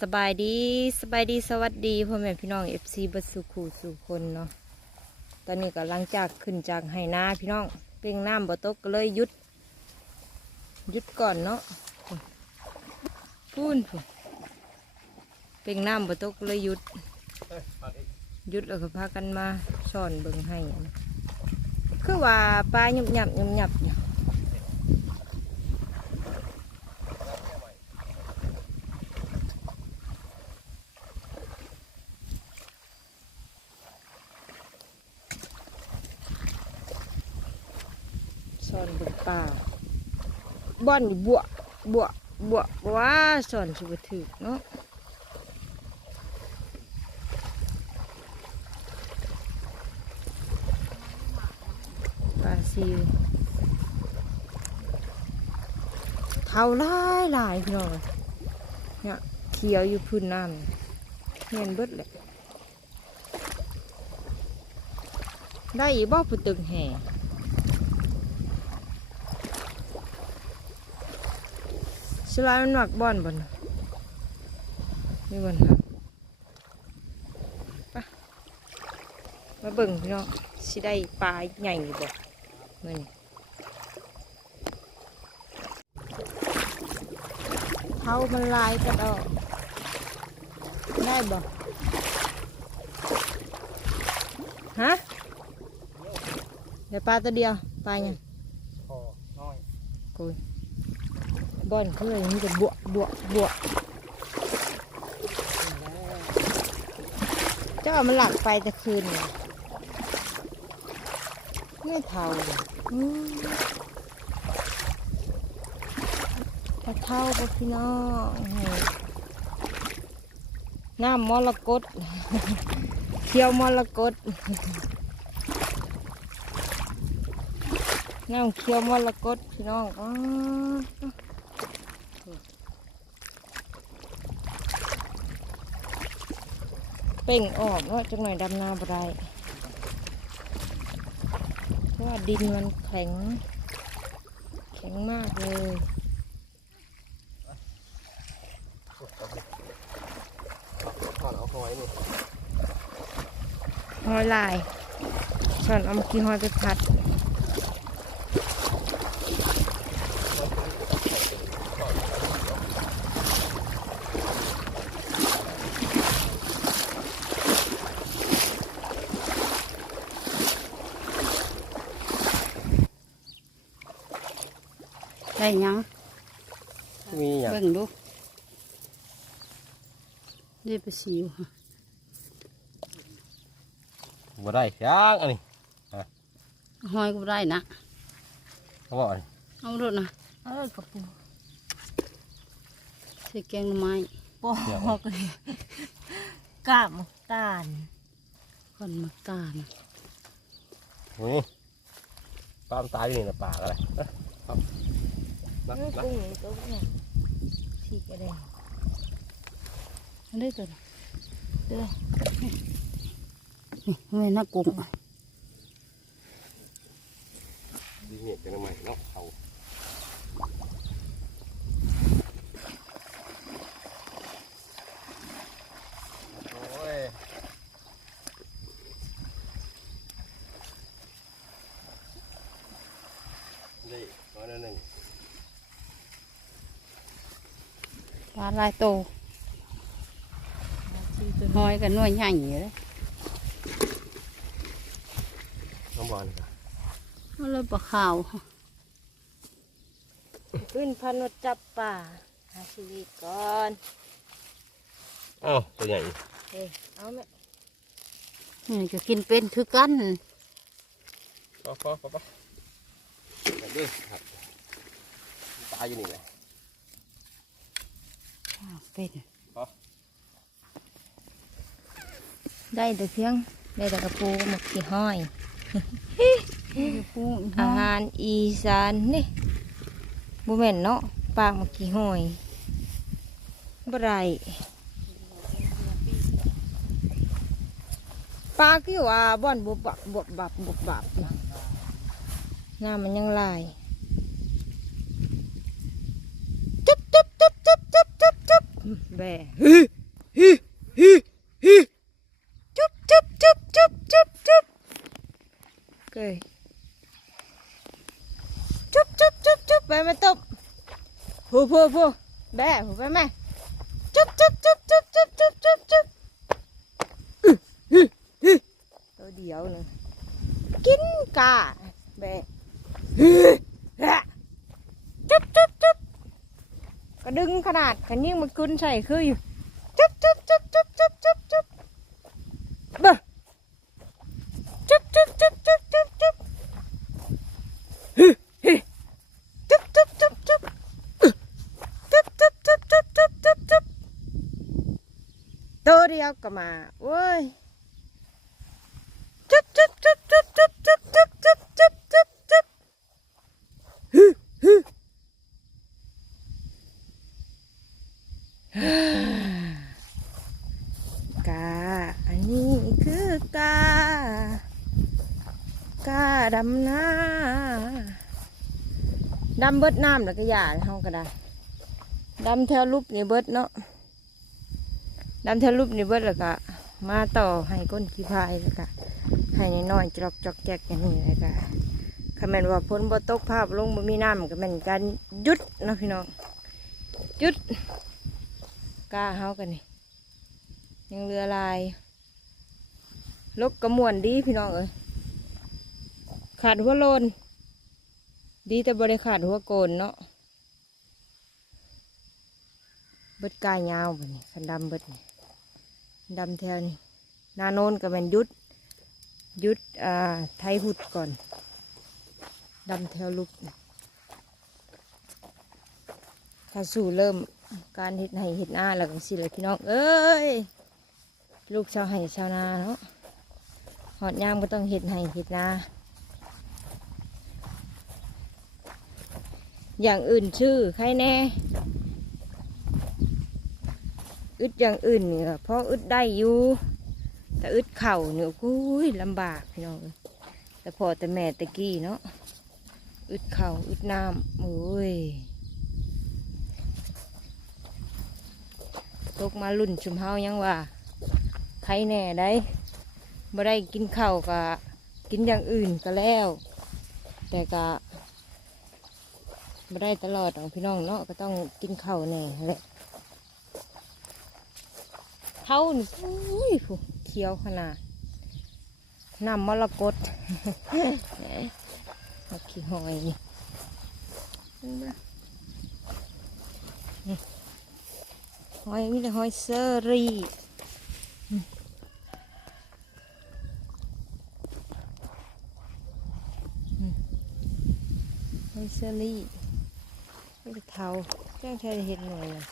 สบายดีสบายดีสวัสดีพ่อแม่พี่น้องเอฟซีบัสุขูสุคนเนาะตอนนี้ก็หลังจากขึ้นจากไหนาพี่น้องเป่งน้ำบ่ตกก็เลยหยุดหยุดก่อนเนาะพูนพูนเป่งน้ำบ่ตกเลยหยุดหยุดแล้วก็พากันมาสอนเบิ่งให้อันนี้คือว่าปลาหยุบหยับหยุบหยับ ซ่อนบึกป่าบ่อนนี่บวบวบวว้าสอนสิบถือเนาะปลาซิวเท่าหลายหลายพี่น้องเนี่ยเขียวอยู่พื้นน้ำเห็นเบิดเลยได้อีบ่ผู้ตึงแห่ สลายมันหมักบ่อนบ่นนี่บ่นครับไปมาเบิ่งพี่น้องสิได้ปลาใหญ่อยู่บ่มื่อนี้เท้ามันลายกันออกได้บ่ฮะเดี๋ยวปลาตัวเดียวปลายังคอน้อยกุย บอนเขาเลยมันจะบวบวบวเจ้ามันหลักไปแต่คืนเนี่ยไม่เท่าเลยอืมถ้าเท่าปะพี่น้องน้ำมรกตเขียวมรกตน้ำเขียวมรกตพี่น้องอ๋อ เป่งออกเนาะจังหน่อยดำนาบไรเพราะว่าดินมันแข็ง แข็งมากเลยถอนเอาคอยนี่หอยลายฉันเอามากินหอยไปผัด ได้หยังมีอย่างเบิ่งดูได้ไปสิวบ่ได้ย่างอันนี้หอยก็ได้นะเขาบอกนี่เอาดูนะเออกระปูใส่แกงหน่อไม้ปอกเลยกาบมักตาลก่อนมักตาลนี่ปลามันตายอยู่นี่นะปลาอะไรเอ้ยครั บนักเอ้ยนักกุ้งนี่ตัวเนี่ยฉีกอะไรอันนี้ตัวน่ะเด้อนี่เว้ยน่ากุ้งดีเนี่ยเป็นอะไรเนาะเขาโอ้ยนี่ตัวนั้นหนึ่ง ปลาลายโตฉีกตัวหอยกันหน่วยใหญ่อยู่เลยน้ำบอลครับเอาเลยปลาขาวขึ้นพันวดจับป่าหาชีวิตก่อนอ้าวตัวใหญ่เฮ้ยเอาไหมนี่ก็กินเป็นคือกันพอพอพอพอไปด้วยครับตายอยู่นี่แหละอ้าว เป็นได้แต่เพียงได้แต่กระปูหมกขี้ห้อยปูอาหารอีสานนี่บุแม่นเนาะปากหมกขี้ห้อยบ่ได้ปลาคือว่าบ่อนบวบบับบวบบับบวบบับอยู่น้ำมันยังลาย จุ๊บจุ๊บจุ๊บจุ๊บจุ๊บจุ๊บจุ๊บว้ฮึฮึฮึฮึจุ๊บจุ๊บจุ๊บจุ๊บจุ๊บจุ๊บเกยจุ๊บจุ๊บจุ๊บ ขนาดขันยิ่งมันกุนใส่คืออยู่จุ๊บจุ๊บจุ๊บจุ๊บจุ๊บจุ๊บจุ๊บเบ้อจุ๊บจุ๊บจุ๊บจุ๊บจุ๊บจุ๊บฮึฮึจุ๊บจุ๊บจุ๊บจุ๊บจุ๊บจุ๊บจุ๊บจุ๊บจุ๊บจุ๊บจุ๊บตัวเดียวก็มาโว้ย ดำนาดำเบิดน้ำแล้วก็หยาเฮาก็ได้ดำแถวรูปนี่เบิดเนาะดำแถวรูปนี่เบิดแล้วก็มาต่อให้ก้นขี้พายแล้วก็ให้น้อยๆจอกจอกแจกอย่างนี้แล้วก็คำแม่นว่าพ้นบ่ตกภาพลงบ่มีน้ำก็แม่นการหยุดนะพี่น้องหยุดกล้าเฮากันนี่ยังเรือลายลกกระมวนดีพี่น้องเอ้ย ขาดหัวโลน ดีแต่บริขาดหัวโกนเนาะเบิดกายยาวบัดนี้คันดำเบิดนี่ดำแถวนี่นาโนนกับแมนยุดยุดอ่าไทยหุดก่อนดำแถวลุกถ้าสู่เริ่มการเห็ดไห้เห็ดนาแล้วก็สิเลยพี่น้องเอ้ยลูกชาวไห้ชาวนาเนาะหอดยามก็ต้องเห็ดไห้เห็ดนา อย่างอื่นชื่อใครแน่ อึดอย่างอื่นเนี่ยเพราะอึดได้อยู่แต่อึดเข่าเนี่ยกุ้ยลำบากพี่น้องแต่พอแต่แม่ต่กี้เนาะอึดเข่าอึดน้ำโอ้ยตกมาลุ่นชุมเฮายังว่าใครแน่ได้บ่ได้กินข้าวก็กินอย่างอื่นก็แล้ว แต่ก็ บ่ได้ตลอดของพี่น้องเนาะก็ต้องกินข้าวแน่แหละเฮานี่อุ้ยผู้เขียวขนาดน้ำมรกตเอาขี้หอยนี่หอยมีแต่หอยเซอรี่หอยเซอรี่ มีแต่เทาแจ้งใช้เห็นหน่อยเลย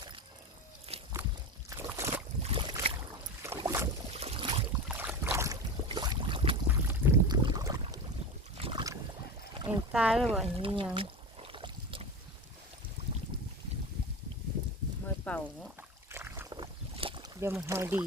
เอ็งตายแล้วบ่อันนี้ยังหอยเป่าเนาะเดี๋ยวมันหอยดี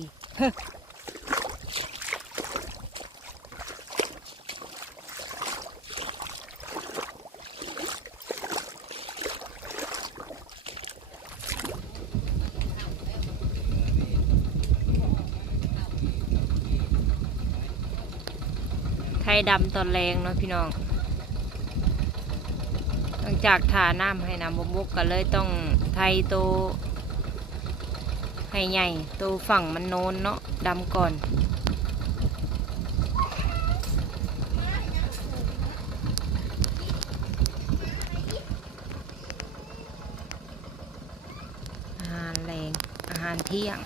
ไทยดำตอนแรงเนาะพี่น้อง หลังจากทาน้ำให้น้ำบกๆก็เลยต้องไทยโตให้ใหญ่ตัวฝั่งมันโนนเนาะดำก่อนอาหารแรงอาหารเที่ยง